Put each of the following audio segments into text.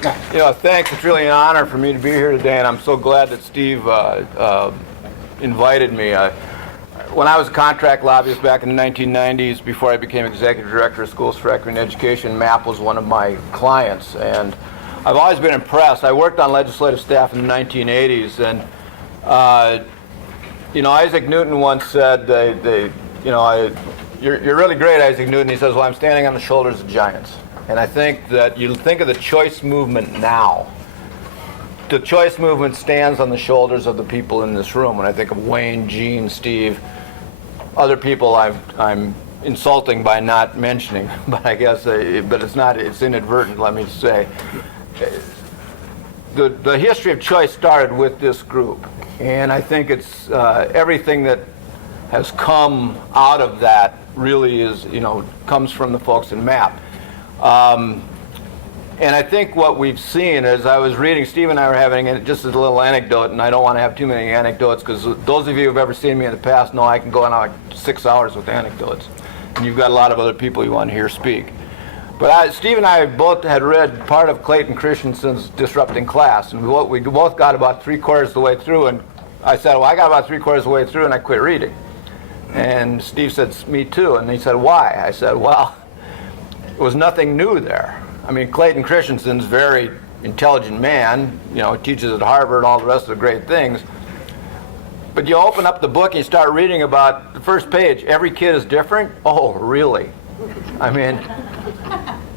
Thanks. It's really an honor for me to be here today, and I'm so glad that Steve invited me. When I was a contract lobbyist back in the 1990s, before I became executive director of Schools for Equity and Education, MAAP was one of my clients, and I've always been impressed. I worked on legislative staff in the 1980s, and Isaac Newton once said, "You're really great, Isaac Newton." He says, "Well, I'm standing on the shoulders of giants." And I think that you think of the choice movement now. The choice movement stands on the shoulders of the people in this room. When I think of Wayne, Gene, Steve, other people I'm insulting by not mentioning, but I guess, but it's inadvertent, let me say. The history of choice started with this group, and I think it's everything that has come out of that really is, comes from the folks in MAAP. And I think what we've seen, as I was reading, Steve and I were having just a little anecdote, and I don't want to have too many anecdotes, because those of you who've ever seen me in the past know I can go on like 6 hours with anecdotes. And you've got a lot of other people you want to hear speak. But Steve and I both had read part of Clayton Christensen's Disrupting Class, and we both got about 3/4 of the way through, and I said, well, I got about 3/4 of the way through, and I quit reading. And Steve said, me too, and he said, why? I said, well, there was nothing new there. I mean, Clayton Christensen's a very intelligent man, teaches at Harvard, all the rest of the great things. But you open up the book and you start reading about the first page, every kid is different? Oh, really? I mean,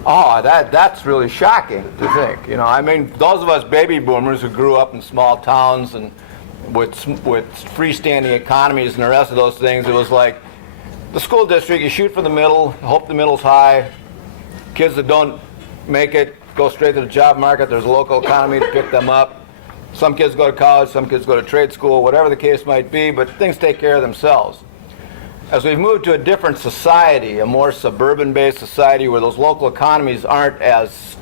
that's really shocking to think. Those of us baby boomers who grew up in small towns and with freestanding economies and the rest of those things, it was like the school district, you shoot for the middle, hope the middle's high. Kids that don't make it go straight to the job market. There's a local economy to pick them up. Some kids go to college, some kids go to trade school, whatever the case might be, but things take care of themselves. As we've moved to a different society, a more suburban-based society where those local economies aren't as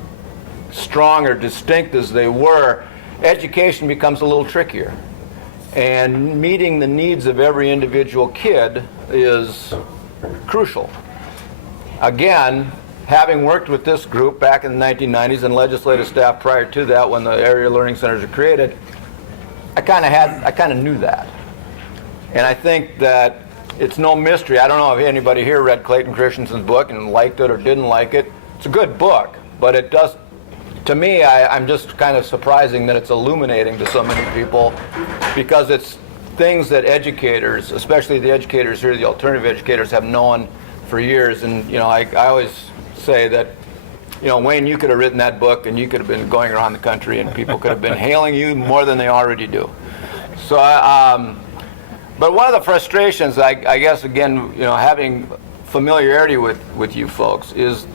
strong or distinct as they were, education becomes a little trickier. And meeting the needs of every individual kid is crucial. Again, having worked with this group back in the 1990s and legislative staff prior to that when the area learning centers were created, I kind of knew that. And I think that it's no mystery. I don't know if anybody here read Clayton Christensen's book and liked it or didn't like it. It's a good book, but it does, to me, I'm just kind of surprising that it's illuminating to so many people, because it's things that educators, especially the educators here, the alternative educators, have known for years. And I always say that, Wayne, you could have written that book and you could have been going around the country and people could have been hailing you more than they already do. So, but one of the frustrations, I guess, again, having familiarity with you folks is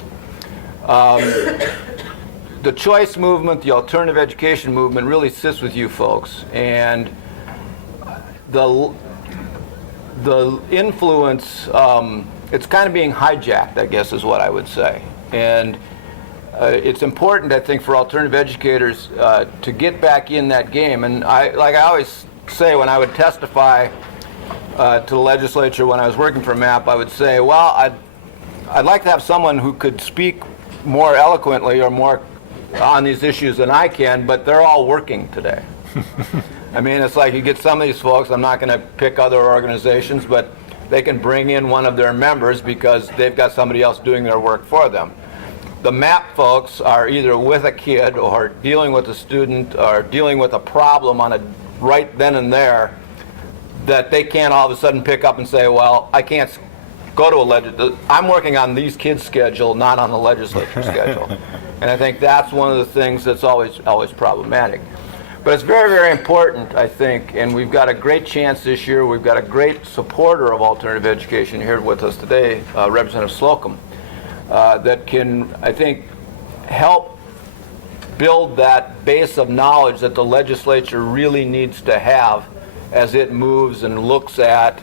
the choice movement, the alternative education movement really sits with you folks. And the influence, it's kind of being hijacked, I guess, is what I would say. And it's important, I think, for alternative educators to get back in that game. And I always say, when I would testify to the legislature when I was working for MAAP, I would say, well, I'd like to have someone who could speak more eloquently or more on these issues than I can, but they're all working today. I mean, it's like you get some of these folks, I'm not going to pick other organizations, but they can bring in one of their members because they've got somebody else doing their work for them. The MAAP folks are either with a kid or dealing with a student or dealing with a problem on a right then and there that they can't all of a sudden pick up and say, well, I can't go to I'm working on these kids' schedule, not on the legislature's schedule. And I think that's one of the things that's always problematic. But it's very, very important, I think, and we've got a great chance this year. We've got a great supporter of alternative education here with us today, Representative Slocum, that can, I think, help build that base of knowledge that the legislature really needs to have as it moves and looks at,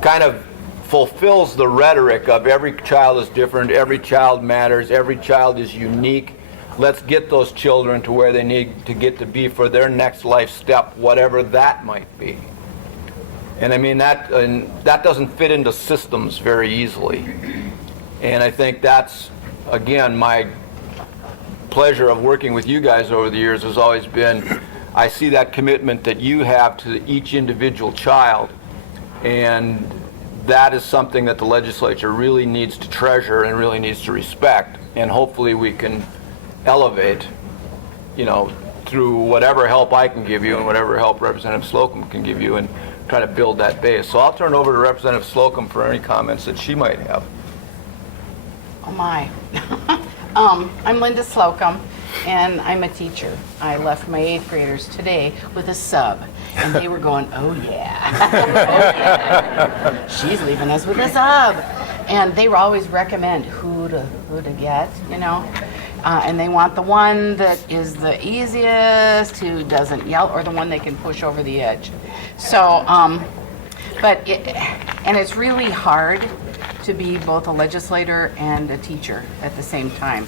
kind of fulfills the rhetoric of every child is different, every child matters, every child is unique. Let's get those children to where they need to get to be for their next life step, whatever that might be. And I mean, that doesn't fit into systems very easily. And I think that's, again, my pleasure of working with you guys over the years has always been, I see that commitment that you have to each individual child, and that is something that the legislature really needs to treasure and really needs to respect, and hopefully we can elevate, through whatever help I can give you and whatever help Representative Slocum can give you, and try to build that base. So I'll turn it over to Representative Slocum for any comments that she might have. Oh my. I'm Linda Slocum, and I'm a teacher. I left my 8th graders today with a sub, and they were going, oh yeah. Oh, yeah. She's leaving us with a sub. And they always recommend who to get, and they want the one that is the easiest, who doesn't yell, or the one they can push over the edge. So, and it's really hard to be both a legislator and a teacher at the same time.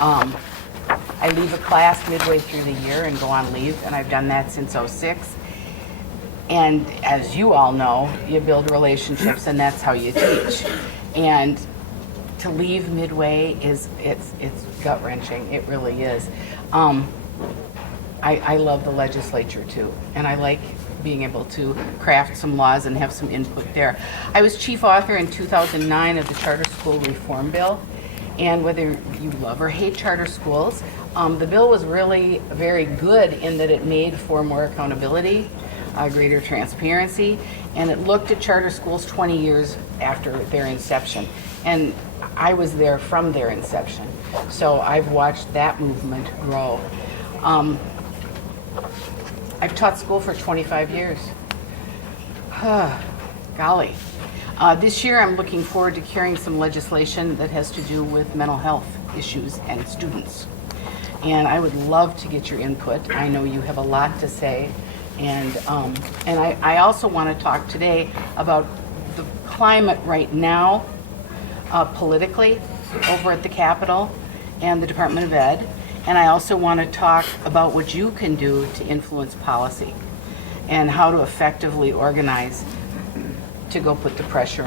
I leave a class midway through the year and go on leave, and I've done that since '06. And as you all know, you build relationships, and that's how you teach. And to leave midway it's gut-wrenching. It really is. I love the legislature too, and I like being able to craft some laws and have some input there. I was chief author in 2009 of the Charter School Reform Bill, and whether you love or hate charter schools, the bill was really very good in that it made for more accountability, greater transparency, and it looked at charter schools 20 years after their inception. And I was there from their inception, so I've watched that movement grow. I've taught school for 25 years. Golly. This year I'm looking forward to carrying some legislation that has to do with mental health issues and students. And I would love to get your input. I know you have a lot to say. And I also want to talk today about the climate right now, politically, over at the Capitol and the Department of Ed. And I also want to talk about what you can do to influence policy and how to effectively organize to go put the pressure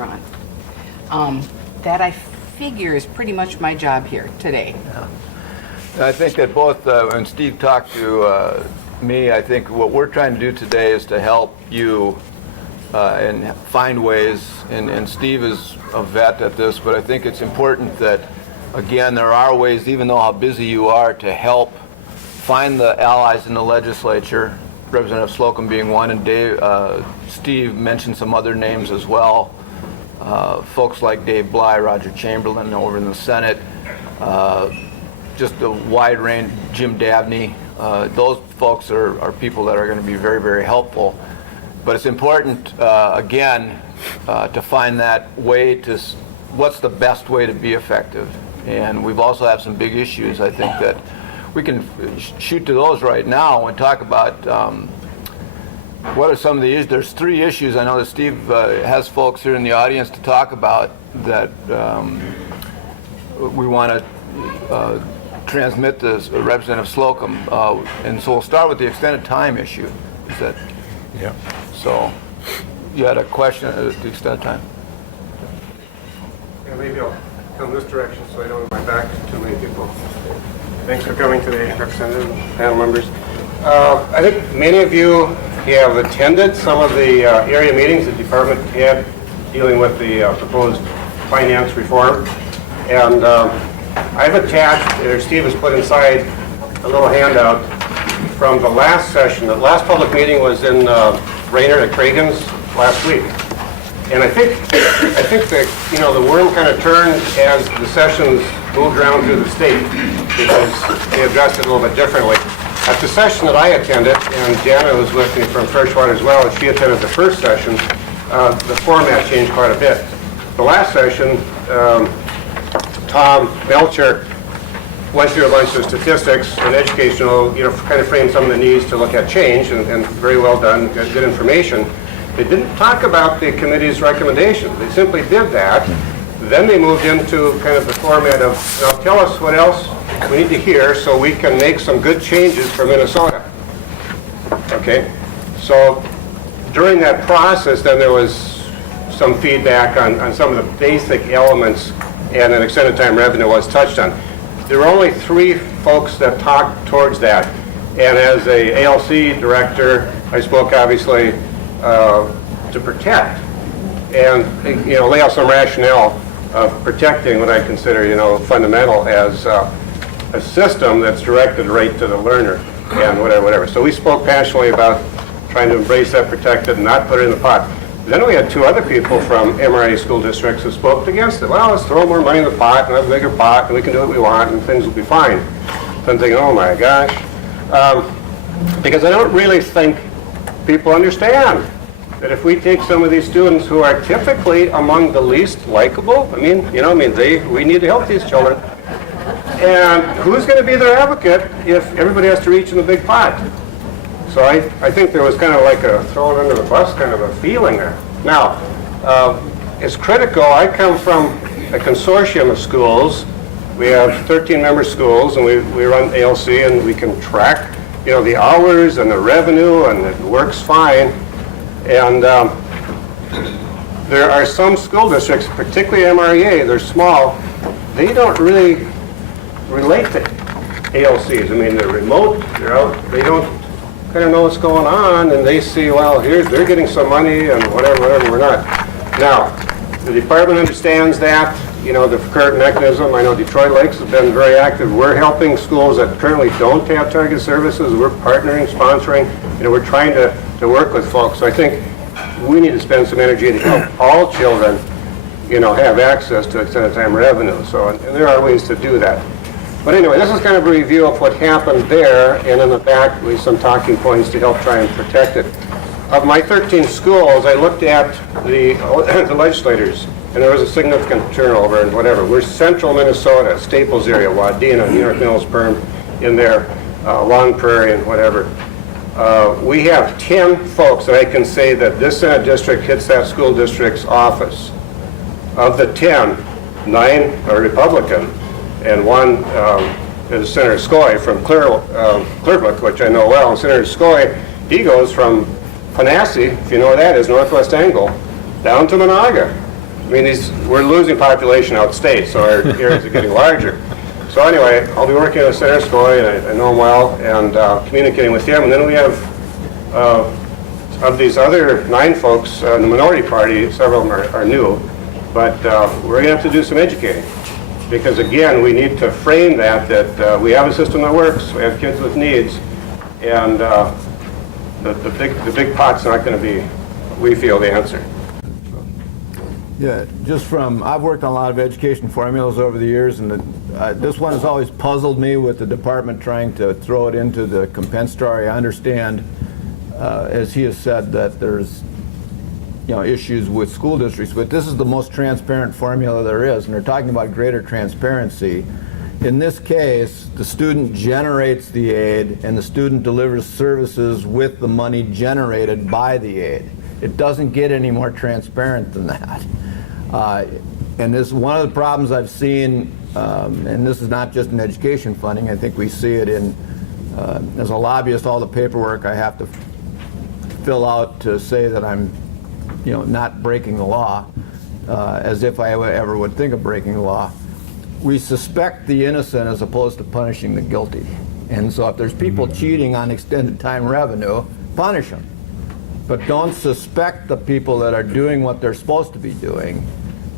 on. That I figure is pretty much my job here today. Yeah. I think that both, when Steve talked to me, I think what we're trying to do today is to help you and find ways, and Steve is a vet at this, but I think it's important that, again, there are ways, even though how busy you are, to help find the allies in the legislature, Representative Slocum being one, and Steve mentioned some other names as well, folks like Dave Bly, Roger Chamberlain over in the Senate, just a wide range, Jim Dabney. Those folks are people that are going to be very, very helpful. But it's important, again, to find that way to, what's the best way to be effective. And we've also have some big issues, I think, that we can shoot to those right now and talk about what are some of the issues. There's 3 issues I know that Steve has folks here in the audience to talk about that we want to transmit to Representative Slocum. And so we'll start with the extended time issue. Is that? Yeah. So you had a question at the extended time? Yeah, maybe I'll come this direction so I don't have my back to too many people. Thanks for coming today, Representative and panel members. I think many of you have attended some of the area meetings the department had dealing with the proposed finance reform. And I've attached, or Steve has put inside a little handout from the last session. The last public meeting was in Raynard at Cragen's last week. And I think that, the worm kind of turned as the sessions moved around through the state because they addressed it a little bit differently. At the session that I attended, and Jana was with me from Freshwater as well, and she attended the first session, the format changed quite a bit. The last session, Tom Melcher went through a bunch of statistics and educational, kind of framed some of the needs to look at change, and very well done, good information. They didn't talk about the committee's recommendations. They simply did that. Then they moved into kind of the format of, now tell us what else we need to hear so we can make some good changes for Minnesota. Okay? So during that process, then there was some feedback on some of the basic elements, and an extended time revenue was touched on. There were only 3 folks that talk towards that. And as a ALC director, I spoke obviously to protect and lay out some rationale of protecting what I consider fundamental as a system that's directed right to the learner and whatever. So we spoke passionately about trying to embrace that, protect it, and not put it in the pot. Then we had two other people from MRA school districts who spoke against it. Well, let's throw more money in the pot and have a bigger pot, and we can do what we want, and things will be fine. So I'm thinking, oh my gosh. Because I don't really think people understand that if we take some of these students who are typically among the least likable, we need to help these children. And who's going to be their advocate if everybody has to reach in the big pot? So I think there was kind of like a thrown under the bus kind of a feeling there. Now, it's critical. I come from a consortium of schools. We have 13 member schools, and we run ALC, and we can track, the hours and the revenue, and it works fine. And there are some school districts, particularly MREA, they're small, they don't really relate to ALCs. They're remote, they're out, they don't kind of know what's going on, and they see, well, they're getting some money and whatever, we're not. Now, the department understands that, the current mechanism. I know Detroit Lakes has been very active. We're helping schools that currently don't have target services. We're partnering, sponsoring, we're trying to work with folks. So I think we need to spend some energy to help all children, have access to extended time revenue. So, and there are ways to do that. But anyway, this is kind of a review of what happened there, and in the back, we have some talking points to help try and protect it. Of my 13 schools, I looked at the legislators, and there was a significant turnover and whatever. We're central Minnesota, Staples area, Wadena, New York Mills, Perm, in there, Long Prairie, and whatever. We have 10 folks, and I can say that this Senate district hits that school district's office. Of the 10, 9 are Republican, and one is Senator Scoy from Clearbrook, which I know well. And Senator Scoy, he goes from Panassi, if you know where that is, Northwest Angle, down to Monaga. We're losing population outstate, so our areas are getting larger. So anyway, I'll be working with Senator Scoy, and I know him well, and communicating with him. And then we have, of these other 9 folks, in the minority party, several of them are new, but we're going to have to do some educating. Because again, we need to frame that we have a system that works, we have kids with needs, and the big pot's not going to be, we feel, the answer. Yeah, I've worked on a lot of education formulas over the years, and this one has always puzzled me with the department trying to throw it into the compensatory. I understand, as he has said, that there's issues with school districts, but this is the most transparent formula there is, and they're talking about greater transparency. In this case, the student generates the aid, and the student delivers services with the money generated by the aid. It doesn't get any more transparent than that. And this is one of the problems I've seen, and this is not just in education funding. I think we see it in, as a lobbyist, all the paperwork I have to fill out to say that I'm not breaking the law, as if I ever would think of breaking the law. We suspect the innocent as opposed to punishing the guilty. And so if there's people cheating on extended time revenue, punish them. But don't suspect the people that are doing what they're supposed to be doing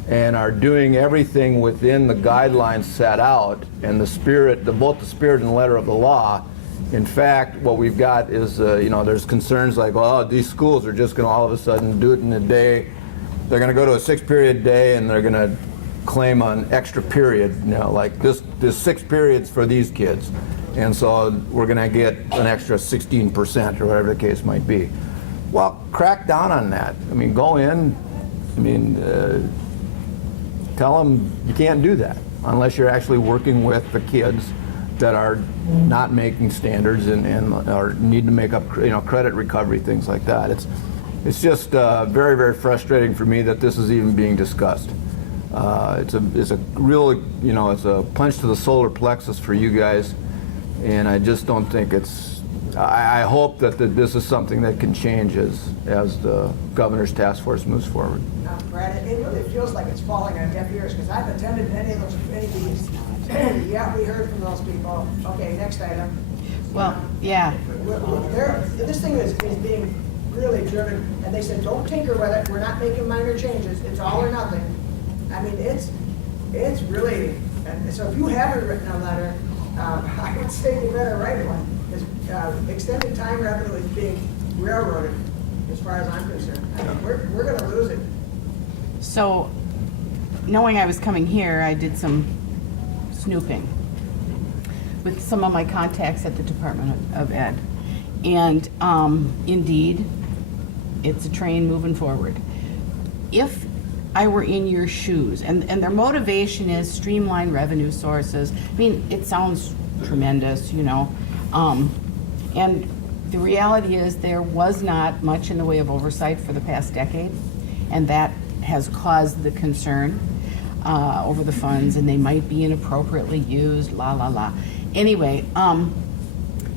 and are doing everything within the guidelines set out and the spirit, both the spirit and letter of the law. In fact, what we've got is, there's concerns like, well, these schools are just going to all of a sudden do it in a day. They're going to go to a 6-period day, and they're going to claim an extra period, like there's 6 periods for these kids. And so we're going to get an extra 16% or whatever the case might be. Well, crack down on that. Go in, tell them you can't do that unless you're actually working with the kids that are not making standards and or need to make up, credit recovery, things like that. It's just very, very frustrating for me that this is even being discussed. It's a really, it's a punch to the solar plexus for you guys, and I just don't think it's. I hope that this is something that can change as the governor's task force moves forward. Brad, it really feels like it's falling on deaf ears because I've attended many of these Yeah, we heard from those people. Okay, next item. Well, yeah. This thing is being really driven, and they said, don't tinker with it, we're not making minor changes, it's all or nothing. I mean, it's really, and so if you haven't written a letter, I would say you better write one. Extended time revenue is being railroaded, as far as I'm concerned. I mean, we're gonna lose it. So, knowing I was coming here, I did some snooping with some of my contacts at the Department of Ed. And indeed, it's a train moving forward. If I were in your shoes, and their motivation is streamline revenue sources. I mean, it sounds tremendous, you know. And the reality is there was not much in the way of oversight for the past decade, and that has caused the concern over the funds, and they might be inappropriately used, la la la. Anyway,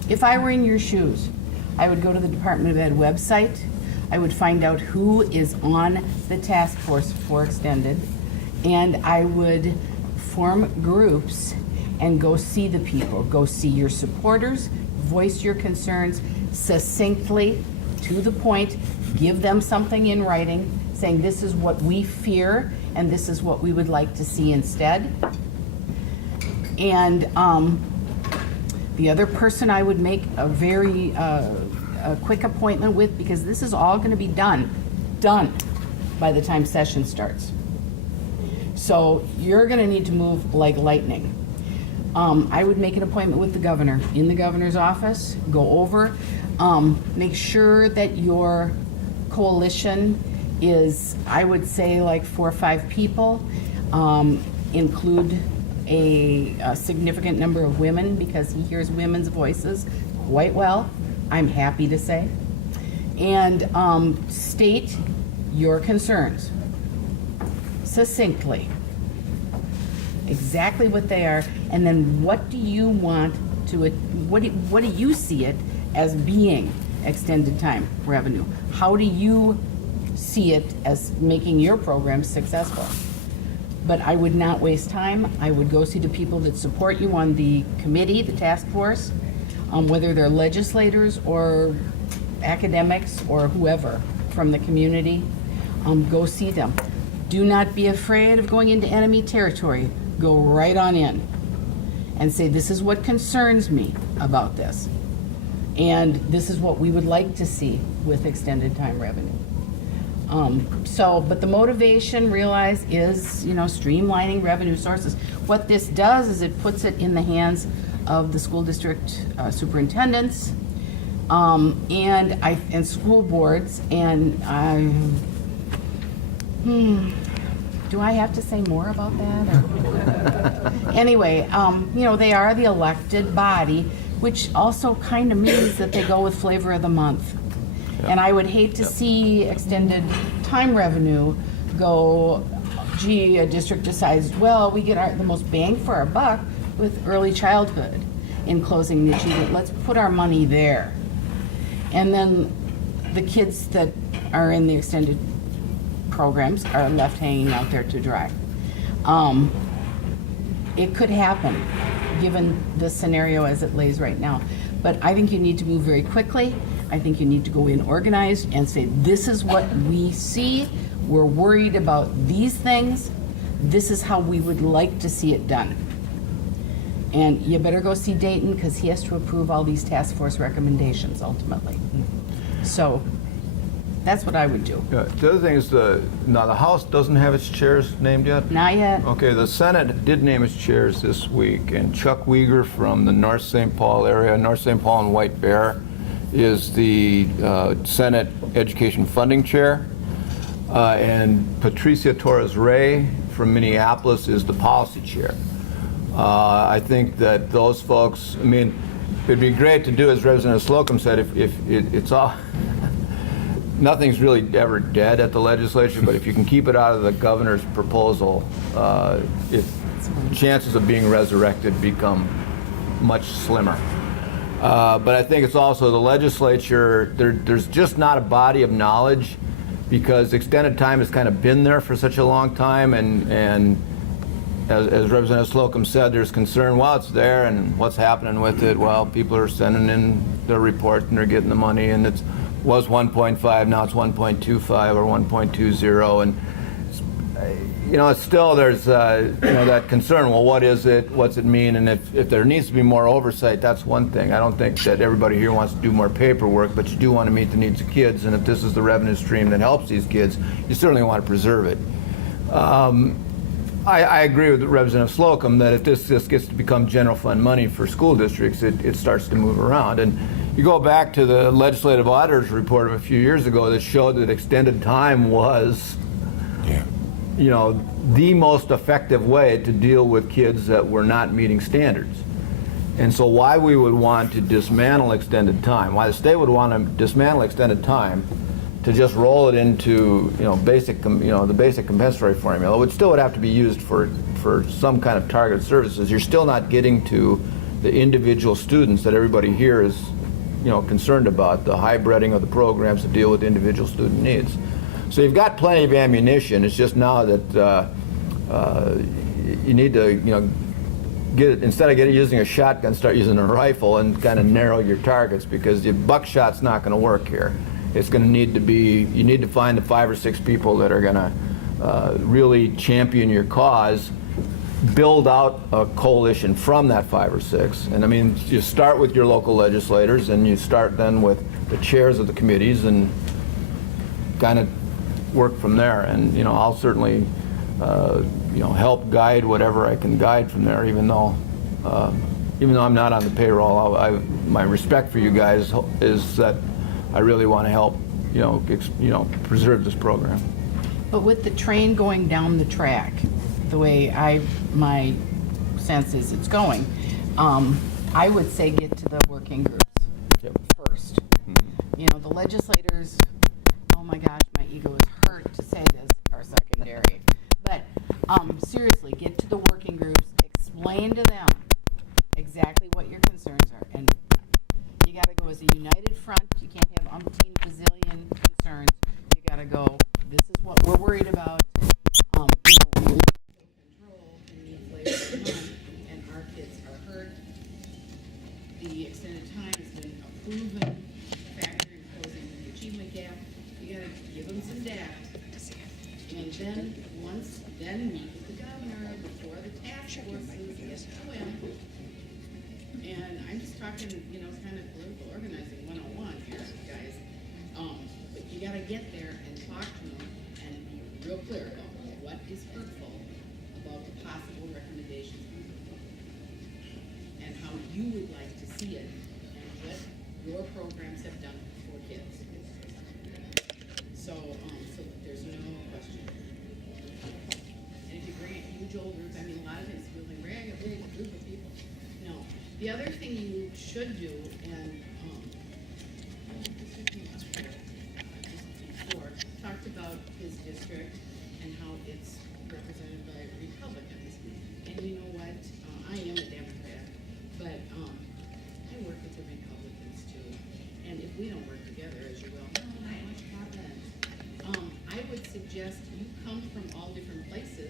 if I were in your shoes, I would go to the Department of Ed website. I would find out who is on the task force for extended, and I would form groups and go see the people, go see your supporters, voice your concerns succinctly, to the point, give them something in writing saying this is what we fear and this is what we would like to see instead. And the other person I would make a very a quick appointment with, because this is all going to be done by the time session starts. So you're going to need to move like lightning. I would make an appointment with the governor in the governor's office, go over, make sure that your coalition is, I would say, like 4 or 5 people, include a significant number of women, because he hears women's voices quite well, I'm happy to say, and state your concerns succinctly, exactly what they are, and then what do you want to, what do you see it as being extended time revenue? How do you see it as making your program successful? But I would not waste time. I would go see the people that support you on the committee, the task force, whether they're legislators or academics or whoever from the community. Go see them. Do not be afraid of going into enemy territory. Go right on in and say, this is what concerns me about this. And this is what we would like to see with extended time revenue. But the motivation, realize, is, you know, streamlining revenue sources. What this does is it puts it in the hands of the school district superintendents and school boards. And do I have to say more about that? Anyway, you know, they are the elected body, which also kind of means that they go with flavor of the month. And I would hate to see extended time revenue go, gee, a district decides, well, we get the most bang for our buck with early childhood in closing the achievement. Let's put our money there. And then the kids that are in the extended programs are left hanging out there to dry. It could happen, given the scenario as it lays right now. But I think you need to move very quickly. I think you need to go in organized and say, this is what we see. We're worried about these things. This is how we would like to see it done. And you better go see Dayton, because he has to approve all these task force recommendations ultimately. So that's what I would do. Yeah, the other thing is now the House doesn't have its chairs named yet? Not yet. Okay, the Senate did name its chairs this week, and Chuck Uyghur from the North St. Paul area, North St. Paul and White Bear, is the Senate Education Funding Chair. And Patricia Torres-Ray from Minneapolis is the Policy Chair. I think that those folks, I mean, it'd be great to do, as Representative Slocum said, if it's all, nothing's really ever dead at the legislature, but if you can keep it out of the governor's proposal, chances of being resurrected become much slimmer. But I think it's also the legislature, there's just not a body of knowledge, because extended time has kind of been there for such a long time, and as Representative Slocum said, there's concern, well, it's there, and what's happening with it? Well, people are sending in their report, and they're getting the money, and it was 1.5, now it's 1.25 or 1.20, and it's still, there's that concern, well, what is it, what's it mean, and if there needs to be more oversight, that's one thing. I don't think that everybody here wants to do more paperwork, but you do want to meet the needs of kids, and if this is the revenue stream that helps these kids, you certainly want to preserve it. I agree with Representative Slocum that if this gets to become general fund money for school districts, it starts to move around. And you go back to the legislative auditor's report of a few years ago that showed that extended time was the most effective way to deal with kids that were not meeting standards. And so why we would want to dismantle extended time, why the state would want to dismantle extended time to just roll it into the basic compensatory formula, which still would have to be used for some kind of targeted services. You're still not getting to the individual students that everybody here is concerned about, the hybriding of the programs to deal with individual student needs. So you've got plenty of ammunition. It's just now that you need to instead of using a shotgun, start using a rifle and kind of narrow your targets, because the buckshot's not going to work here. It's going to need to be, you need to find the 5 or 6 people that are going to really champion your cause, build out a coalition from that 5 or 6. And I mean, you start with your local legislators, and you start then with the chairs of the committees, and kind of work from there. And I'll certainly help guide whatever I can guide from there, even though I'm not on the payroll. My respect for you guys is that I really want to help, preserve this program. But with the train going down the track, the way my sense is it's going, I would say get to the working groups first. Mm-hmm. The legislators, oh my gosh, my ego is hurt to say this, are secondary. But seriously, get to the working groups, explain to them exactly what your concerns are, and you got to go as a united front. You can't have umpteen bazillion concerns. You got to go, this is what we're worried about. We need control and the inflation of money, and our kids are hurt. The extended time has been a proven factor in closing the achievement gap. You got to give them some data. And then meet with the governor before the task forces get to him. And I'm just talking, kind of political organizing 101 here, guys. But you got to get there and talk to them and be real clear about what is hurtful about the possible recommendations and how you would like to see it and what your programs have done for kids. So there's no question. And if you bring a huge old group, a lot of times people think, bring a big group of people. No. The other thing you should do, and before talked about his district and how it's represented by Republicans. And you know what? I am a Democrat, but I work with the Republicans too. And if we don't work together, as you well know, not much happens. I would suggest you come from all different places.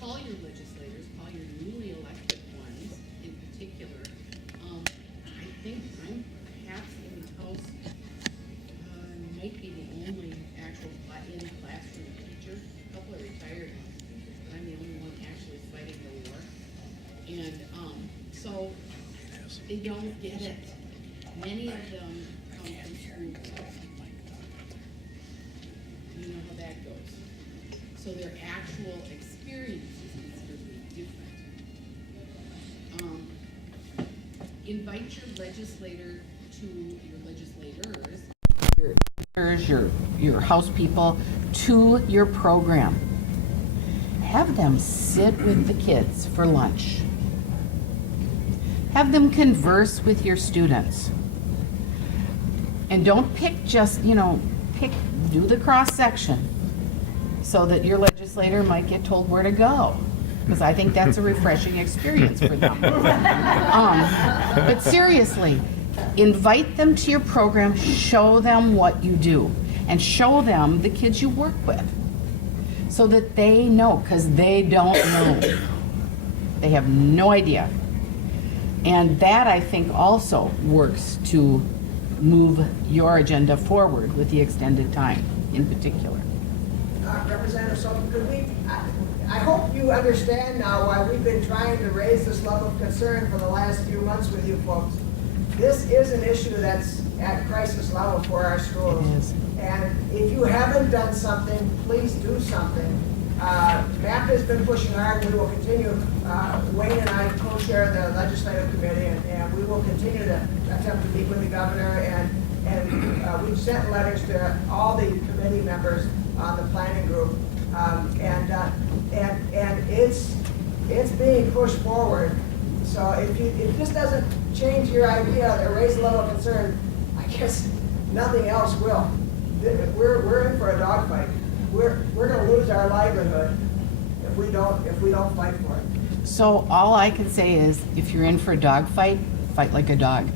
Call your legislators, call your newly elected ones in particular. I think I'm perhaps in the House, might be the only actual in-classroom teacher. A couple are retired, but I'm the only one actually fighting the war. And so they don't get it. Many of them come from school. You know how that goes. So their actual experience is considerably different. Invite your legislator to your legislators, your House people, to your program. Have them sit with the kids for lunch. Have them converse with your students. And don't pick just, do the cross-section so that your legislator might get told where to go, because I think that's a refreshing experience for them. But seriously, invite them to your program, show them what you do, and show them the kids you work with. so that they know, because they don't know. They have no idea. And that, I think, also works to move your agenda forward with the extended time in particular. Representative Slocum, I hope you understand now why we've been trying to raise this level of concern for the last few months with you folks. This is an issue that's at crisis level for our schools. It is. And if you haven't done something, please do something. MAAP has been pushing hard, and we will continue. Wayne and I co-chair the legislative committee, and we will continue to attempt to meet with the governor, and we've sent letters to all the committee members on the planning group, and it's being pushed forward. So if this doesn't change your idea or raise the level of concern, I guess nothing else will. We're in for a dogfight. We're going to lose our livelihood if we don't fight for it. So all I can say is, if you're in for a dogfight, fight like a dog.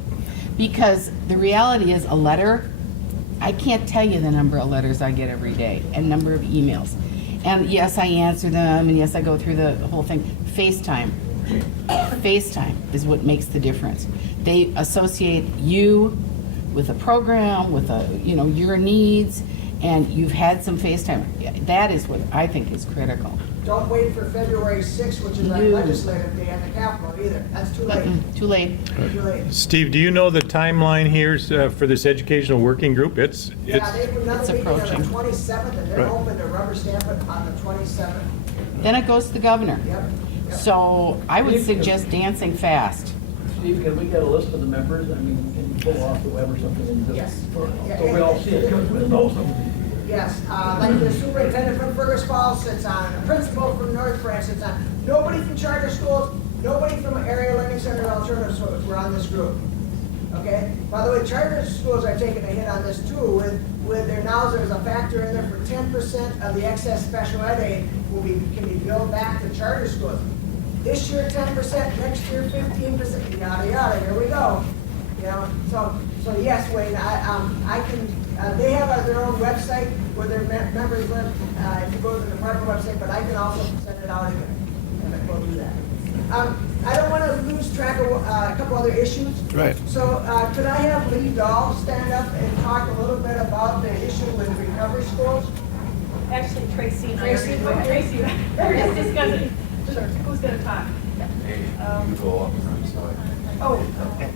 Because the reality is, a letter, I can't tell you the number of letters I get every day and number of emails. And yes, I answer them, and yes, I go through the whole thing. FaceTime is what makes the difference. They associate you with a program, with your needs, and you've had some FaceTime. That is what I think is critical. Don't wait for February 6th, which is our legislative day at the Capitol either. That's too late. Too late. Too late. Steve, do you know the timeline here for this educational working group? Yeah, they have another meeting on the approaching. 27th, and they're Right. hoping to rubber stamp it on the 27th. Then it goes to the governor. Yep. So I would suggest dancing fast. Steve, can we get a list of the members? I mean, can you pull off the web or something and just, Yes. so we all see it, because we know some of these. Yes, like the superintendent from Fergus Falls sits on, the principal from North Branch sits on. Nobody from charter schools, nobody from area learning center alternative schools were on this group. Okay? By the way, charter schools are taking a hit on this too, with there's a factor in there for 10% of the excess special ed aid can be billed back to charter schools. This year 10%, next year 15%, yada yada. Here we go. So yes, Wayne, I can. They have their own website where their members live. If you go to the department website, but I can also send it out again, and we'll do that. I don't want to lose track of a couple other issues. Right. So could I have Lee Dahl stand up and talk a little bit about the issue with recovery schools? Actually, Tracy and I Tracy, are okay. Tracy, we're just discussing, sure, who's gonna talk? Oh, okay.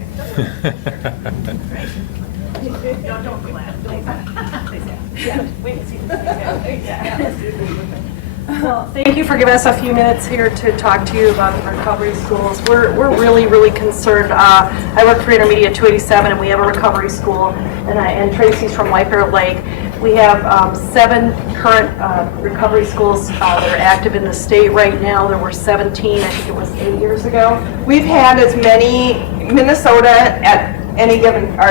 No, don't laugh, please. Yeah, wait and see. Yeah, let's do it. Well, thank you for giving us a few minutes here to talk to you about the recovery schools. We're really, really concerned. I work for Intermediate 287, and we have a recovery school, and Tracy's from White Bear Lake. We have 7 current recovery schools that are active in the state right now. There were 17, I think it was 8 years ago. We've had as many, Minnesota at any given, or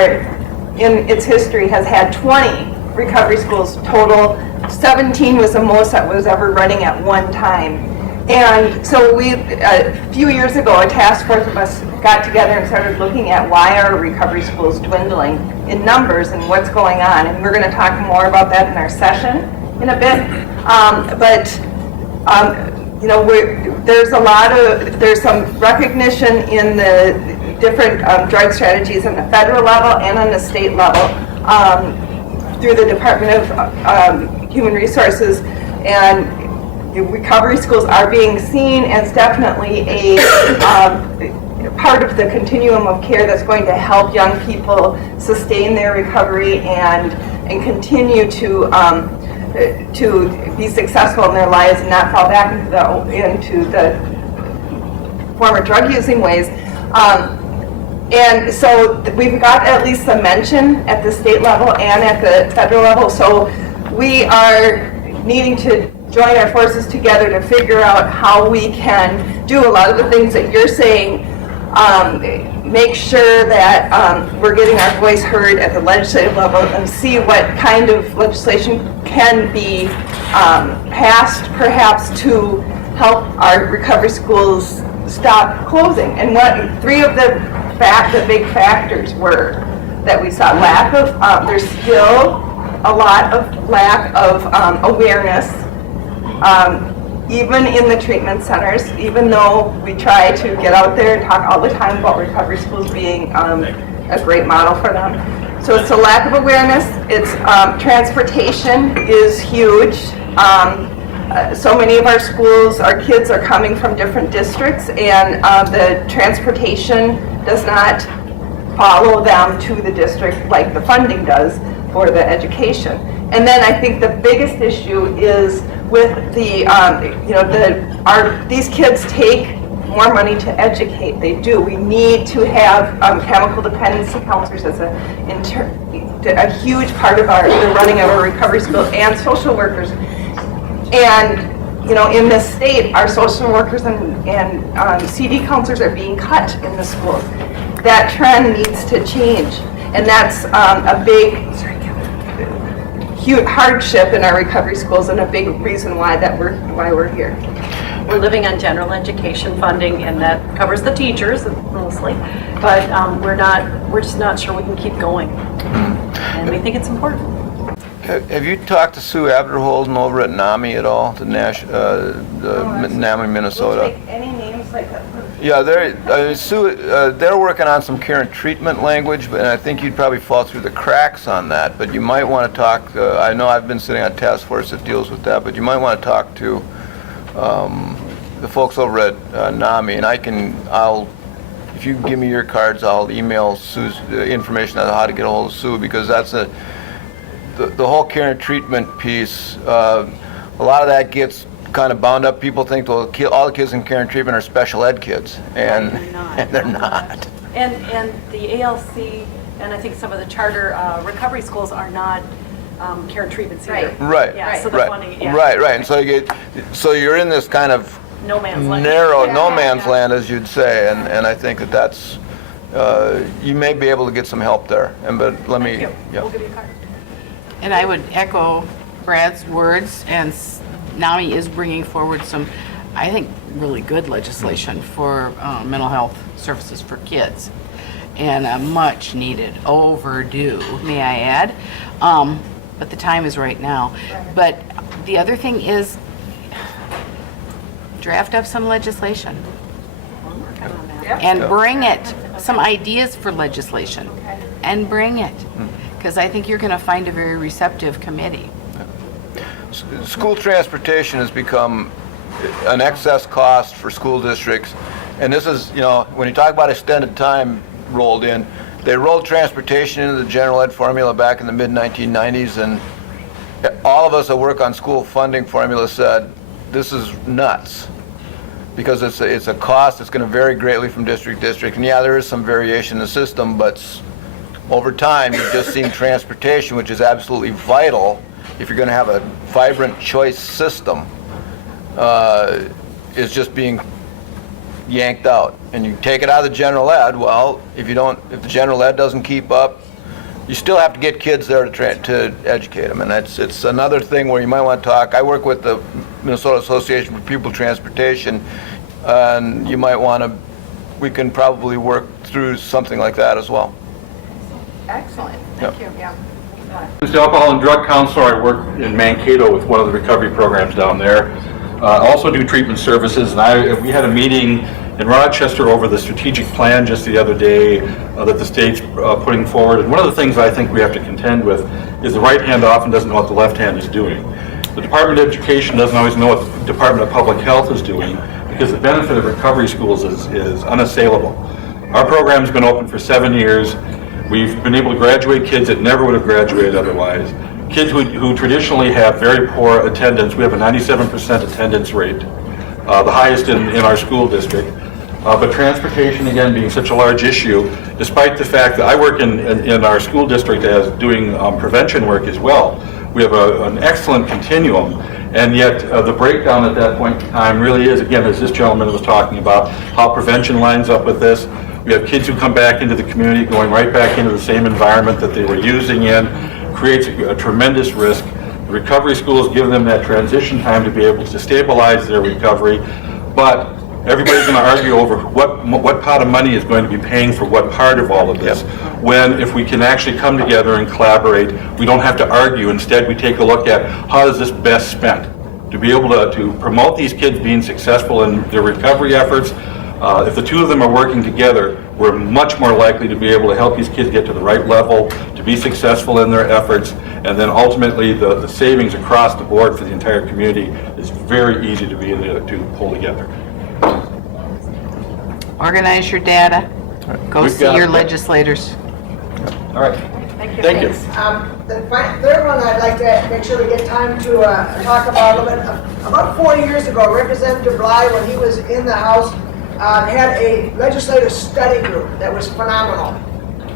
in its history has had 20 recovery schools total. 17 was the most that was ever running at one time. And so a few years ago, a task force of us got together and started looking at why are recovery schools dwindling in numbers and what's going on. And we're going to talk more about that in our session in a bit. There's some recognition in the different drug strategies on the federal level and on the state level through the Department of Human Resources, and recovery schools are being seen as definitely a part of the continuum of care that's going to help young people sustain their recovery and continue to be successful in their lives and not fall back into the former drug using ways. And so we've got at least some mention at the state level and at the federal level. So we are needing to join our forces together to figure out how we can do a lot of the things that you're saying, make sure that we're getting our voice heard at the legislative level and see what kind of legislation can be passed perhaps to help our recovery schools stop closing. And what 3 of the big factors were that we saw: lack of, there's still a lot of lack of awareness Even in the treatment centers, even though we try to get out there and talk all the time about recovery schools being a great model for them. So it's a lack of awareness. It's transportation is huge. So many of our schools, our kids are coming from different districts, and the transportation does not follow them to the district like the funding does for the education. And then I think the biggest issue is with the, these kids take more money to educate. They do. We need to have chemical dependency counselors as a huge part of the running of our recovery school, and social workers. And in this state, our social workers and CD counselors are being cut in the schools. That trend needs to change, and that's a big, huge hardship in our recovery schools, and a big reason why we're here. We're living on general education funding, and that covers the teachers mostly, but we're just not sure we can keep going, and we think it's important. Have you talked to Sue Abderholden over at NAMI at all, the NAMI, Minnesota? We'll take any names like that. Yeah, Sue, they're working on some care and treatment language, but I think you'd probably fall through the cracks on that. But you might want to talk. I know I've been sitting on a task force that deals with that, but you might want to talk to the folks over at NAMI, and if you give me your cards, I'll email Sue's information on how to get a hold of Sue, because that's the whole care and treatment piece. A lot of that gets kind of bound up. People think all the kids in care and treatment are special ed kids, and they're not. And the ALC, and I think some of the charter recovery schools are not care and treatments either. Right. Yeah, so the Right. funding, yeah. Right. And so you're in this kind of No man's land. narrow no man's land, as you'd say, and I think that's you may be able to get some help there. But let me. Thank you. Yeah. We'll give you a card. And I would echo Brad's words, and NAMI is bringing forward some, I think, really good legislation for mental health services for kids, and much needed, overdue, may I add. But the time is right now. But the other thing is, draft up some legislation and bring it, some ideas for legislation, and bring it. Because I think you're going to find a very receptive committee. School transportation has become an excess cost for school districts, and this is, when you talk about extended time rolled in, they rolled transportation into the general ed formula back in the mid-1990s, and all of us that work on school funding formula said, this is nuts, because it's a cost that's going to vary greatly from district to district, and yeah, there is some variation in the system, but over time, you've just seen transportation, which is absolutely vital if you're going to have a vibrant choice system, is just being yanked out. And you take it out of the general ed, well, if the general ed doesn't keep up, you still have to get kids there to educate them. And it's another thing where you might want to talk. I work with the Minnesota Association for Pupil Transportation, and you might want to, we can probably work through something like that as well. Excellent. Thank you. Yeah. As the alcohol and drug counselor, I work in Mankato with one of the recovery programs down there. Also do treatment services, and we had a meeting in Rochester over the strategic plan just the other day that the state's putting forward. And one of the things I think we have to contend with is the right hand often doesn't know what the left hand is doing. The Department of Education doesn't always know what the Department of Public Health is doing, because the benefit of recovery schools is unassailable. Our program's been open for 7 years. We've been able to graduate kids that never would have graduated otherwise. Kids who traditionally have very poor attendance. We have a 97% attendance rate, the highest in our school district. But transportation, again, being such a large issue, despite the fact that I work in our school district as doing prevention work as well, we have an excellent continuum. And yet the breakdown at that point in time really is, again, as this gentleman was talking about, how prevention lines up with this. We have kids who come back into the community, going right back into the same environment that they were using in, creates a tremendous risk. The recovery schools give them that transition time to be able to stabilize their recovery, but everybody's going to argue over what pot of money is going to be paying for what part of all of this, when if we can actually come together and collaborate, we don't have to argue. Instead, we take a look at how is this best spent. to be able to promote these kids being successful in their recovery efforts. If the two of them are working together, we're much more likely to be able to help these kids get to the right level, to be successful in their efforts, and then ultimately the savings across the board for the entire community is very easy to be able to pull together. Organize your data. Go We've see got your it. legislators. All right. Thank you. Thank you. The third one, I'd like to make sure we get time to talk about a little bit. About 4 years ago, Representative Bly, when he was in the House, had a legislative study group that was phenomenal.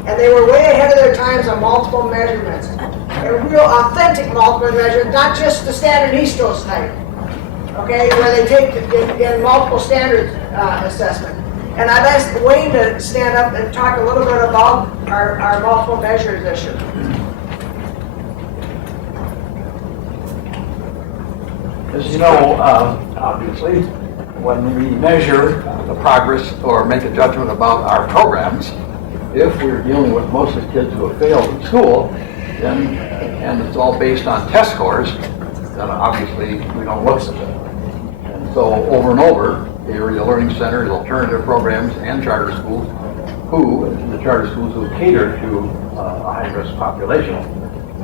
And they were way ahead of their times on multiple measurements. A real authentic multiple measurement, not just the standard Eastos type, okay, where they take in multiple standards assessment. And I'd ask Wayne to stand up and talk a little bit about our multiple measures issue. As you know, obviously, when we measure the progress or make a judgment about our programs, if we're dealing with mostly kids who have failed in school, then, and it's all based on test scores, then obviously we don't look at it. And so over and over, the Area Learning Center, the alternative programs, and charter schools who cater to a high-risk population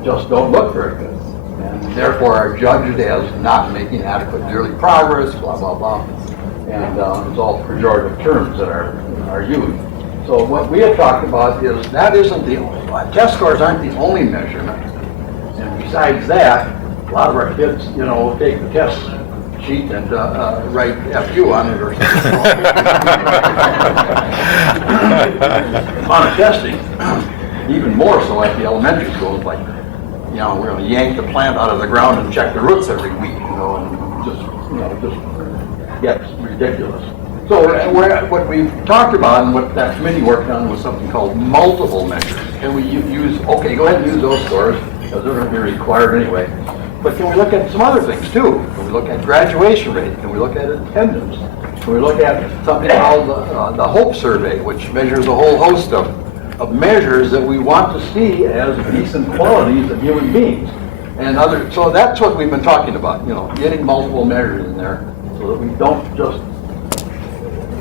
just don't look very good. And therefore are judged as not making adequate yearly progress, blah, blah, blah. And it's all pejorative terms that are used. So what we have talked about is that isn't the only, test scores aren't the only measurement. And besides that, a lot of our kids, take the test sheet and write FU on it or something. On testing, even more so at the elementary schools, like, we're going to yank the plant out of the ground and check the roots every week, and just gets ridiculous. So what we've talked about and what that committee worked on was something called multiple measures. Can we use, okay, go ahead and use those scores, because they're going to be required anyway. But can we look at some other things too? Can we look at graduation rate? Can we look at attendance? Can we look at something called the HOPE survey, which measures a whole host of measures that we want to see as decent qualities of human beings? And so that's what we've been talking about, getting multiple measures in there so that we don't just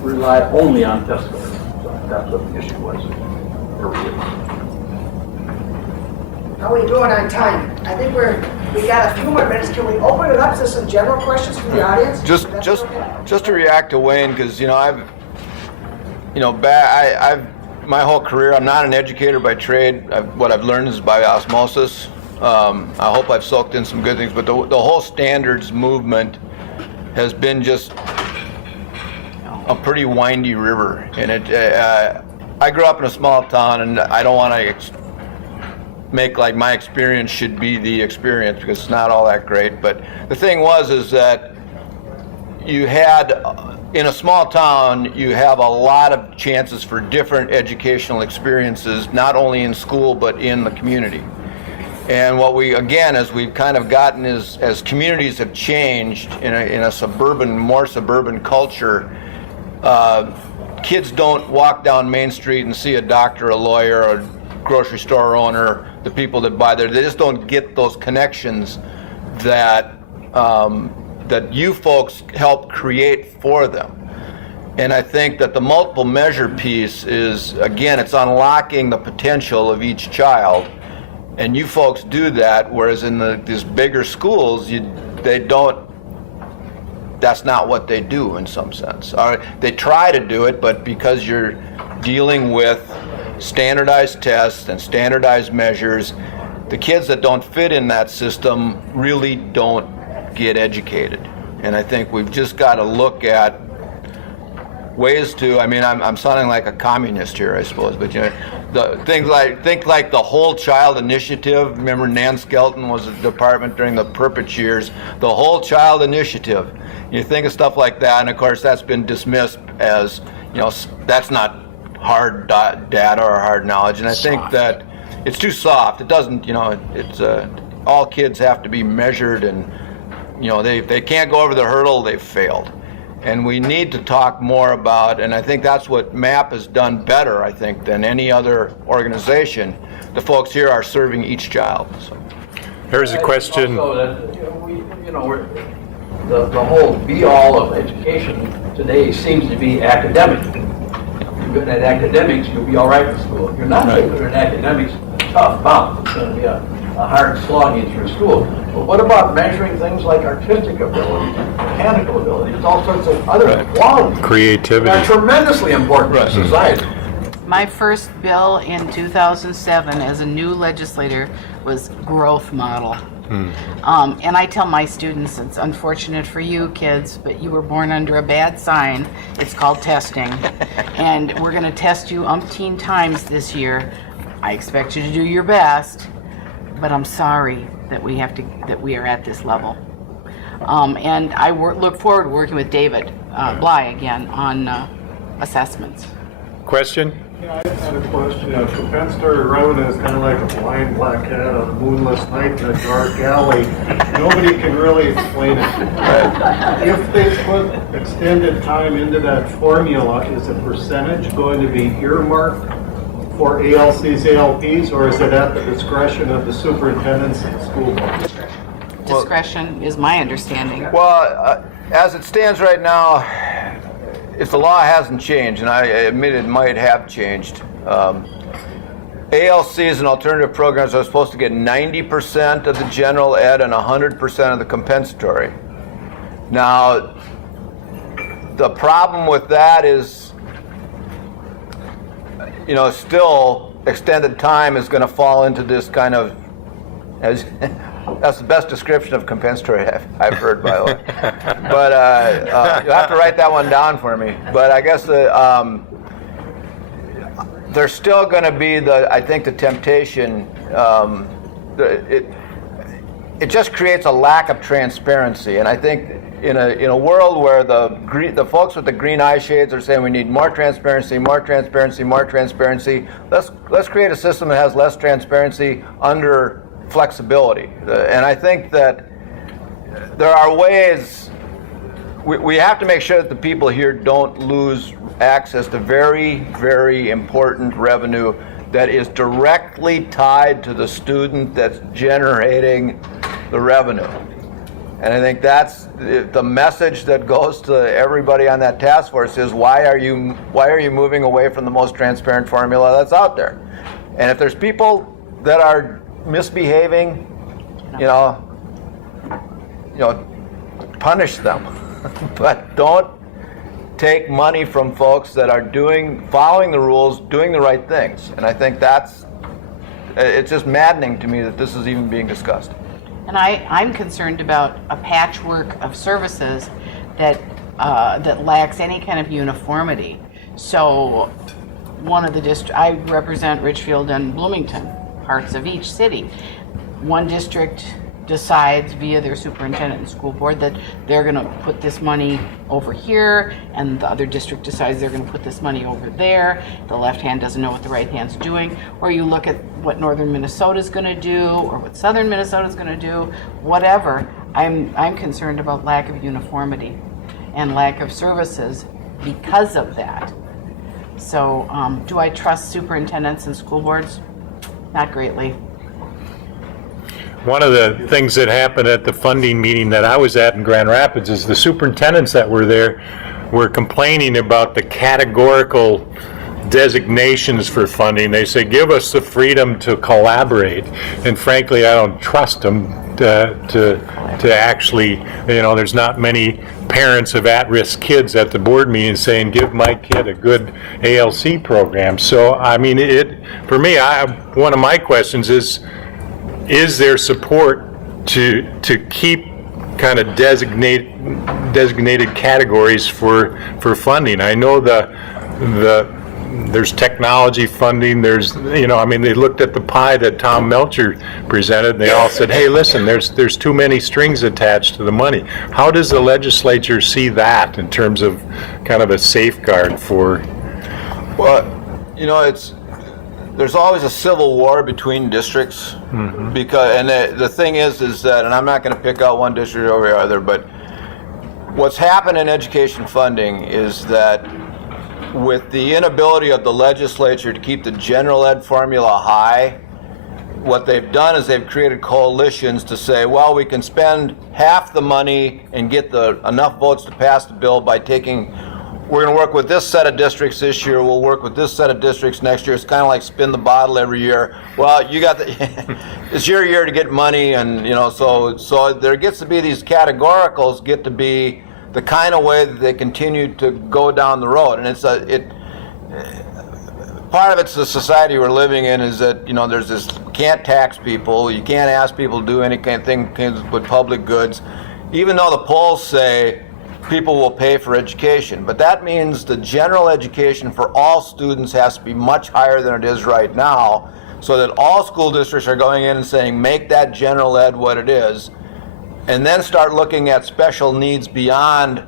rely only on test scores. So that's what the issue was. How are we doing on time? I think we got a few more minutes. Can we open it up to some general questions from the audience? Just to react to Wayne, because I've my whole career, I'm not an educator by trade. What I've learned is by osmosis. I hope I've soaked in some good things, but the whole standards movement has been just a pretty windy river, and I grew up in a small town, and I don't want to make like my experience should be the experience, because it's not all that great. But the thing is that you had, in a small town, you have a lot of chances for different educational experiences, not only in school but in the community. And what we, again, as we've kind of gotten is, as communities have changed in a more suburban culture, kids don't walk down Main Street and see a doctor, a lawyer, a grocery store owner, the people that buy there. They just don't get those connections that that you folks help create for them. And I think that the multiple measure piece is, again, it's unlocking the potential of each child. And you folks do that, whereas in these bigger schools, that's not what they do in some sense. They try to do it, but because you're dealing with standardized tests and standardized measures, the kids that don't fit in that system really don't get educated. And I think we've just got to look at ways to, I'm sounding like a communist here, I suppose, but think like the whole child initiative. Remember, Nan Skelton was a department during the Purpich years, the whole child initiative. You think of stuff like that, and of course that's been dismissed as, that's not hard data or hard knowledge, and I think that it's too soft. It doesn't, it's all kids have to be measured, and if they can't go over the hurdle, they've failed. And we need to talk more about, and I think that's what MAAP has done better, I think, than any other organization. The folks here are serving each child. So. Here's a question. Also that, the whole be-all of education today seems to be academic. If you're good at academics, you'll be all right in school. If you're not so good at academics, tough bounce. It's going to be a hard slogging through school. But what about measuring things like artistic ability, mechanical ability, and all sorts of other qualities? Creativity. That are tremendously important to society. My first bill in 2007 as a new legislator was growth model. And I tell my students, it's unfortunate for you kids, but you were born under a bad sign. It's called testing. And we're going to test you umpteen times this year. I expect you to do your best, but I'm sorry that we are at this level. And I look forward to working with David Bly again on assessments. Question? Yeah, I just had a question. Compensatory revenue is kind of like a blind black cat on a moonless night in a dark alley. Nobody can really explain it. If they put extended time into that formula, is a percentage going to be earmarked for ALCs, ALPs, or is it at the discretion of the superintendents and school board? Discretion is my understanding. Well, as it stands right now, if the law hasn't changed, and I admit it might have changed, ALCs and alternative programs are supposed to get 90% of the general ed and 100% of the compensatory. Now, the problem with that is, still extended time is going to fall into this kind of, that's the best description of compensatory I've heard, by the way. But you'll have to write that one down for me. But I guess there's still going to be I think the temptation. It just creates a lack of transparency, and I think in a world where the folks with the green eye shades are saying we need more transparency, more transparency, more transparency. Let's create a system that has less transparency under flexibility. And I think that there are ways, we have to make sure that the people here don't lose access to very, very important revenue that is directly tied to the student that's generating the revenue. And I think that's the message that goes to everybody on that task force is why are you moving away from the most transparent formula that's out there? And if there's people that are misbehaving, punish them, but don't take money from folks that are following the rules, doing the right things. And I think it's just maddening to me that this is even being discussed. And I'm concerned about a patchwork of services that lacks any kind of uniformity. So one of the I represent Richfield and Bloomington, parts of each city. One district decides via their superintendent and school board that they're going to put this money over here, and the other district decides they're going to put this money over there. The left hand doesn't know what the right hand's doing. Or you look at what northern Minnesota's going to do, or what southern Minnesota's going to do, whatever. I'm concerned about lack of uniformity and lack of services because of that. So do I trust superintendents and school boards? Not greatly. One of the things that happened at the funding meeting that I was at in Grand Rapids is the superintendents that were there were complaining about the categorical designations for funding. They say, give us the freedom to collaborate. And frankly, I don't trust them to actually, there's not many parents of at-risk kids at the board meeting saying, give my kid a good ALC program. So, for me, one of my questions is there support to keep kind of designated categories for funding? I know there's technology funding, they looked at the pie that Tom Melcher presented, and they all said, hey, listen, there's too many strings attached to the money. How does the legislature see that in terms of kind of a safeguard for? Well, there's always a civil war between districts, because the thing is that, and I'm not going to pick out one district over the other, but what's happened in education funding is that with the inability of the legislature to keep the general ed formula high, what they've done is they've created coalitions to say, well, we can spend half the money and get enough votes to pass the bill by we're going to work with this set of districts this year, we'll work with this set of districts next year. It's kind of like spin the bottle every year. Well, you got it's your year to get money, and so there gets to be these categoricals get to be the kind of way that they continue to go down the road. And part of it's the society we're living in is that, there's this, can't tax people, you can't ask people to do any kind of thing with public goods, even though the polls say people will pay for education. But that means the general education for all students has to be much higher than it is right now, so that all school districts are going in and saying, make that general ed what it is, and then start looking at special needs beyond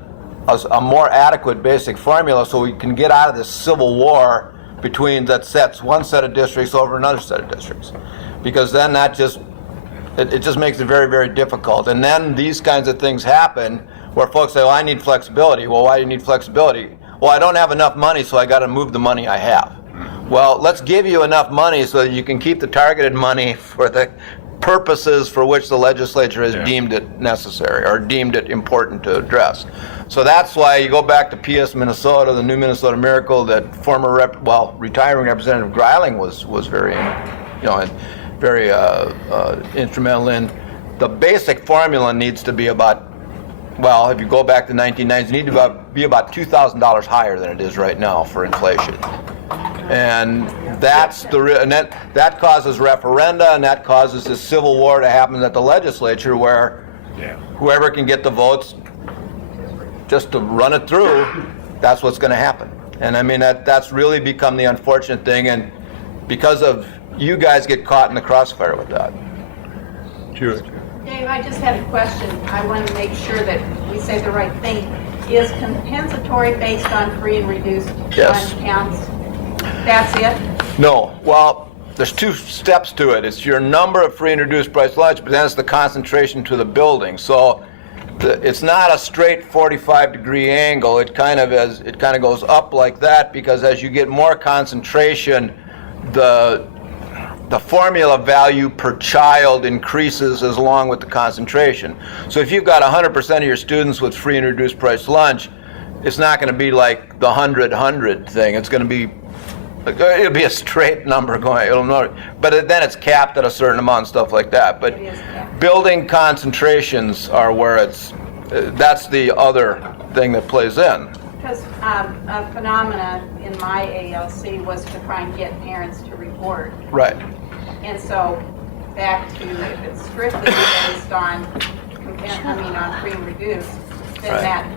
a more adequate basic formula, so we can get out of this civil war that sets one set of districts over another set of districts. Because then it just makes it very, very difficult. And then these kinds of things happen where folks say, well, I need flexibility. Well, why do you need flexibility? Well, I don't have enough money, so I got to move the money I have. Well, let's give you enough money so that you can keep the targeted money for the purposes for which the legislature has deemed it necessary or deemed it important to address. So that's why you go back to PS Minnesota, the New Minnesota Miracle, that former retiring Representative Greiling was very, very instrumental in. The basic formula needs to be about, if you go back to the 1990s, it needs to be about $2,000 higher than it is right now for inflation. And that's that causes referenda, and that causes this civil war to happen at the legislature, where whoever can get the votes just to run it through, that's what's going to happen. And I mean, that's really become the unfortunate thing, and because of you guys get caught in the crossfire with that. Sure. Dave, I just had a question. I want to make sure that we say the right thing. Is compensatory based on free and reduced lunch counts? That's it? No. Well, there's two steps to it. It's your number of free and reduced price lunch, but then it's the concentration to the building. So it's not a straight 45-degree angle. It kind of goes up like that, because as you get more concentration, the formula value per child increases as along with the concentration. So if you've got 100% of your students with free and reduced price lunch, it's not going to be like the 100-100 thing. It's going to be, it'll be a straight number going, but then it's capped at a certain amount and stuff like that. But building concentrations are where that's the other thing that plays in. Because a phenomena in my ALC was to try and get parents to report. Right. And so back to, if it's strictly based on free and reduced, then that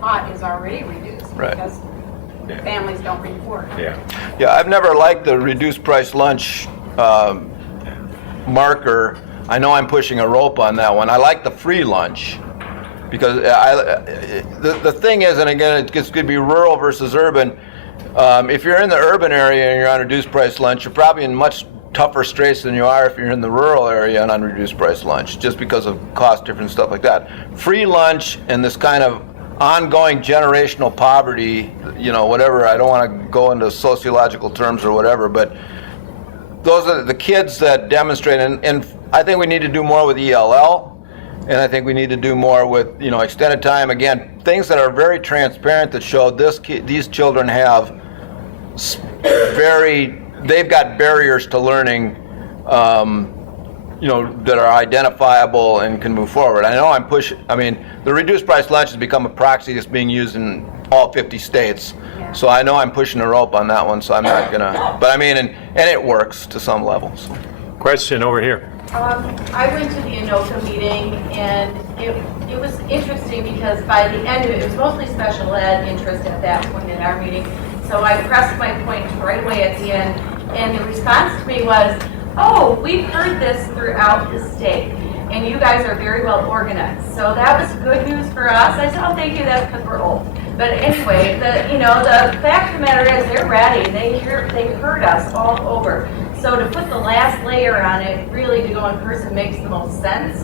pot is already reduced because families don't report. Yeah, I've never liked the reduced price lunch marker. I know I'm pushing a rope on that one. I like the free lunch, because the thing is, and again, it's going to be rural versus urban. If you're in the urban area and you're on reduced price lunch, you're probably in much tougher straits than you are if you're in the rural area and on reduced price lunch, just because of cost difference, stuff like that. Free lunch and this kind of ongoing generational poverty, whatever, I don't want to go into sociological terms or whatever, but those are the kids that demonstrate, and I think we need to do more with ELL, and I think we need to do more with, extended time, again, things that are very transparent that show these children have they've got barriers to learning, that are identifiable and can move forward. I know the reduced price lunch has become a proxy that's being used in all 50 states. Yeah. So I know I'm pushing the rope on that one, so I'm not gonna, but and it works to some levels. Question over here. I went to the ANOCA meeting, and it was interesting because by the end of it was mostly special ed interest at that point in our meeting. So I pressed my point right away at the end, and the response to me was, oh, we've heard this throughout the state, and you guys are very well organized. So that was good news for us. I said, oh, thank you, that's because we're old. But anyway, the fact of the matter is they're ready. They heard us all over. So to put the last layer on it, really to go in person, makes the most sense.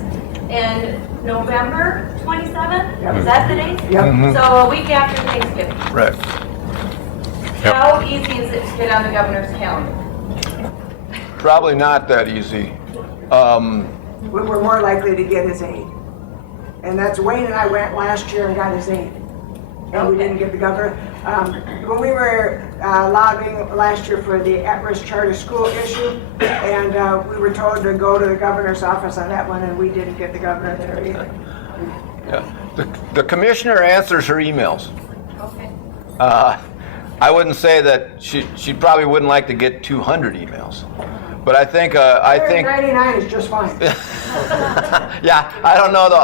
And November 27th, is that the date? Yep. Mm-hmm. So a week after Thanksgiving. Right. How easy is it to get on the governor's calendar? probably not that easy. We're more likely to get his aid. And that's Wayne and I went last year and got his aid. And we didn't get the governor. When we were lobbying last year for the at-risk charter school issue, and we were told to go to the governor's office on that one, and we didn't get the governor there either. Yeah. The commissioner answers her emails. Okay. I wouldn't say that she probably wouldn't like to get 200 emails, but I think 99 is just fine. yeah, I don't know the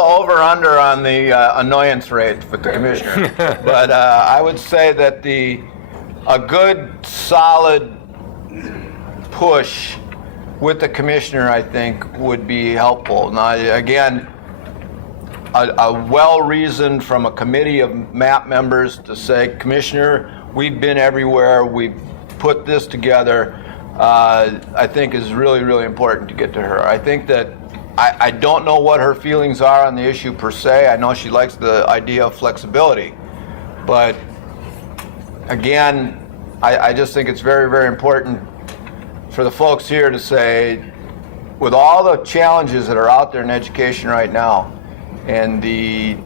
over under on the annoyance rate with the commissioner, but I would say that a good solid push with the commissioner, I think, would be helpful. Now, again, a well-reasoned from a committee of MAAP members to say, Commissioner, we've been everywhere, we've put this together, I think is really, really important to get to her. I think that I don't know what her feelings are on the issue per se. I know she likes the idea of flexibility, but again, I just think it's very, very important for the folks here to say, with all the challenges that are out there in education right now, and the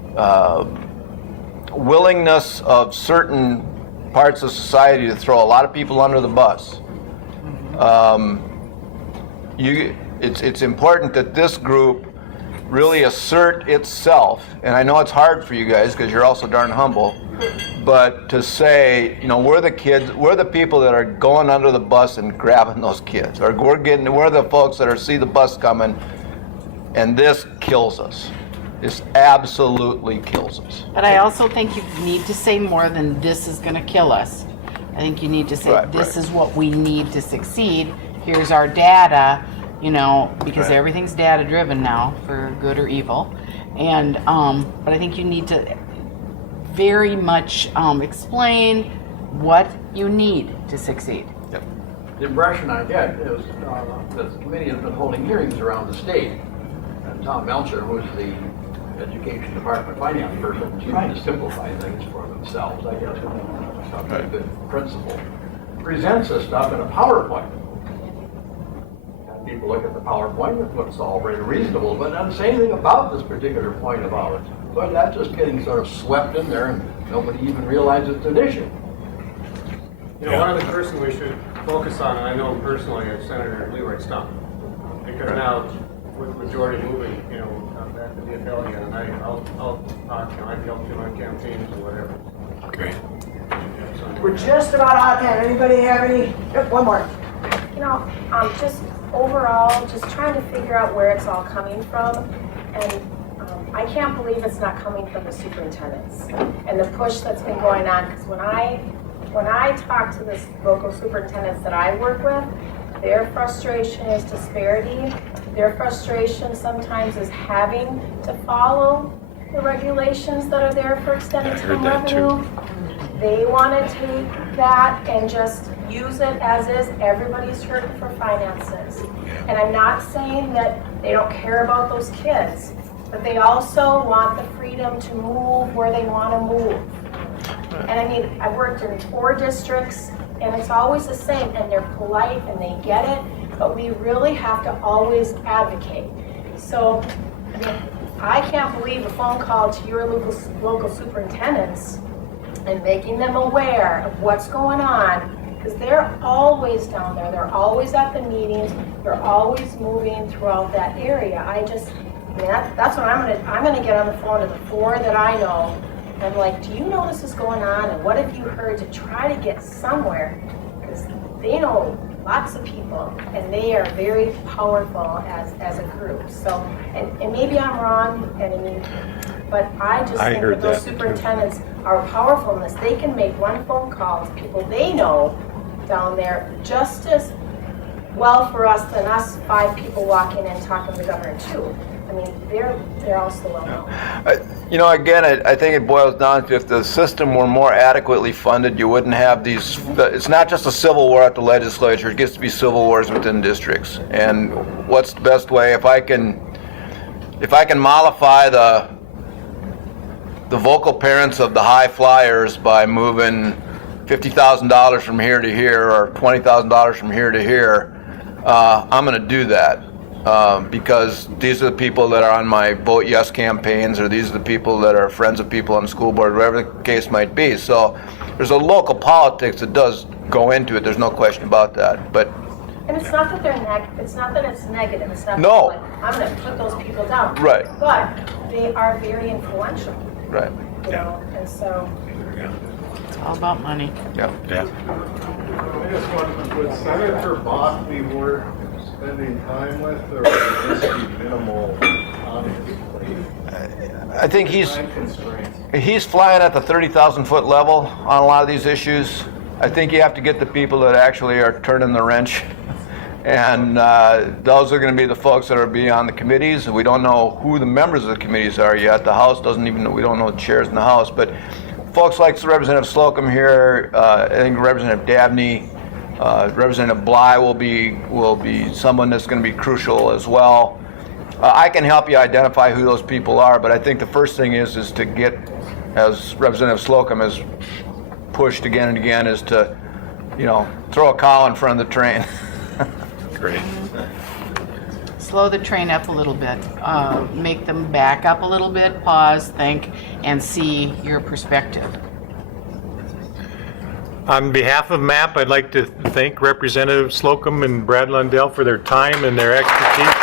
willingness of certain parts of society to throw a lot of people under the bus, it's important that this group really assert itself, and I know it's hard for you guys because you're also darn humble, but to say, we're the people that are going under the bus and grabbing those kids, or we're the folks that see the bus coming, and this kills us. This absolutely kills us. But I also think you need to say more than this is going to kill us. I think you need to say this is what we need to succeed. Here's our data, because everything's data driven now, for good or evil. And but I think you need to very much explain what you need to succeed. Yep. The impression I get is that the committee has been holding hearings around the state, and Tom Melcher, who's the Education Department finance person, is trying to simplify things for themselves, I guess, with some good principle, presents this stuff in a PowerPoint. And people look at the PowerPoint, it looks all very reasonable, but doesn't say anything about this particular point of ours. But that's just getting sort of swept in there, and nobody even realizes it's an issue. One of the first things we should focus on, and I know him personally, is Senator Leroy Stump. Because now, with the majority moving, back to the ability, and I'll talk, I've helped him on campaigns or whatever. Great. We're just about out of time. Anybody have any? Yep, one more. Just overall, just trying to figure out where it's all coming from, and I can't believe it's not coming from the superintendents and the push that's been going on. Because when I talk to the local superintendents that I work with, their frustration is disparity. Their frustration sometimes is having to follow the regulations that are there for extended term revenue. They want to take that and just use it as is. Everybody's hurting for finances. And I'm not saying that they don't care about those kids, but they also want the freedom to move where they want to move. And I mean, I've worked in 4 districts, and it's always the same, and they're polite and they get it, but we really have to always advocate. So, I mean, I can't believe a phone call to your local superintendents and making them aware of what's going on, because they're always down there, they're always at the meetings, they're always moving throughout that area. That's what I'm gonna get on the phone to the 4 that I know. I'm like, do you know this is going on, and what have you heard, to try to get somewhere, because they know lots of people, and they are very powerful as a group. So, and maybe I'm wrong, but I just think that those superintendents are powerful in this. They can make one phone call to people they know down there just as well for us than us 5 people walking in talking to the governor too. I mean, they're also well known. Again, I think it boils down to, if the system were more adequately funded, you wouldn't have these. It's not just a civil war at the legislature; it gets to be civil wars within districts. And what's the best way? If I can mollify the vocal parents of the high flyers by moving $50,000 from here to here, or $20,000 from here to here, I'm going to do that because these are the people that are on my Vote Yes campaigns, or these are the people that are friends of people on the school board, whatever the case might be. So there's a local politics that does go into it. There's no question about that. But And it's not that it's not that it's negative, it's not No. that like, I'm gonna put those people down. Right. But they are very influential, right, you know, and so. It's all about money. yeah. I just wonder, would Senator Bach be worth spending time with, or would this be minimal on his plate? I think Time constraints. he's flying at the 30,000-foot level on a lot of these issues. I think you have to get the people that actually are turning the wrench. And those are going to be the folks that are be on the committees. We don't know who the members of the committees are yet. The House doesn't even know, we don't know the chairs in the House. But folks like Representative Slocum here, I think Representative Dabney, Representative Bly will be someone that's going to be crucial as well. I can help you identify who those people are, but I think the first thing is to get, as Representative Slocum has pushed again and again, is to, throw a cow in front of the train. Great. Slow the train up a little bit. Make them back up a little bit, pause, think, and see your perspective. On behalf of MAAP, I'd like to thank Representative Slocum and Brad Lundell for their time and their expertise.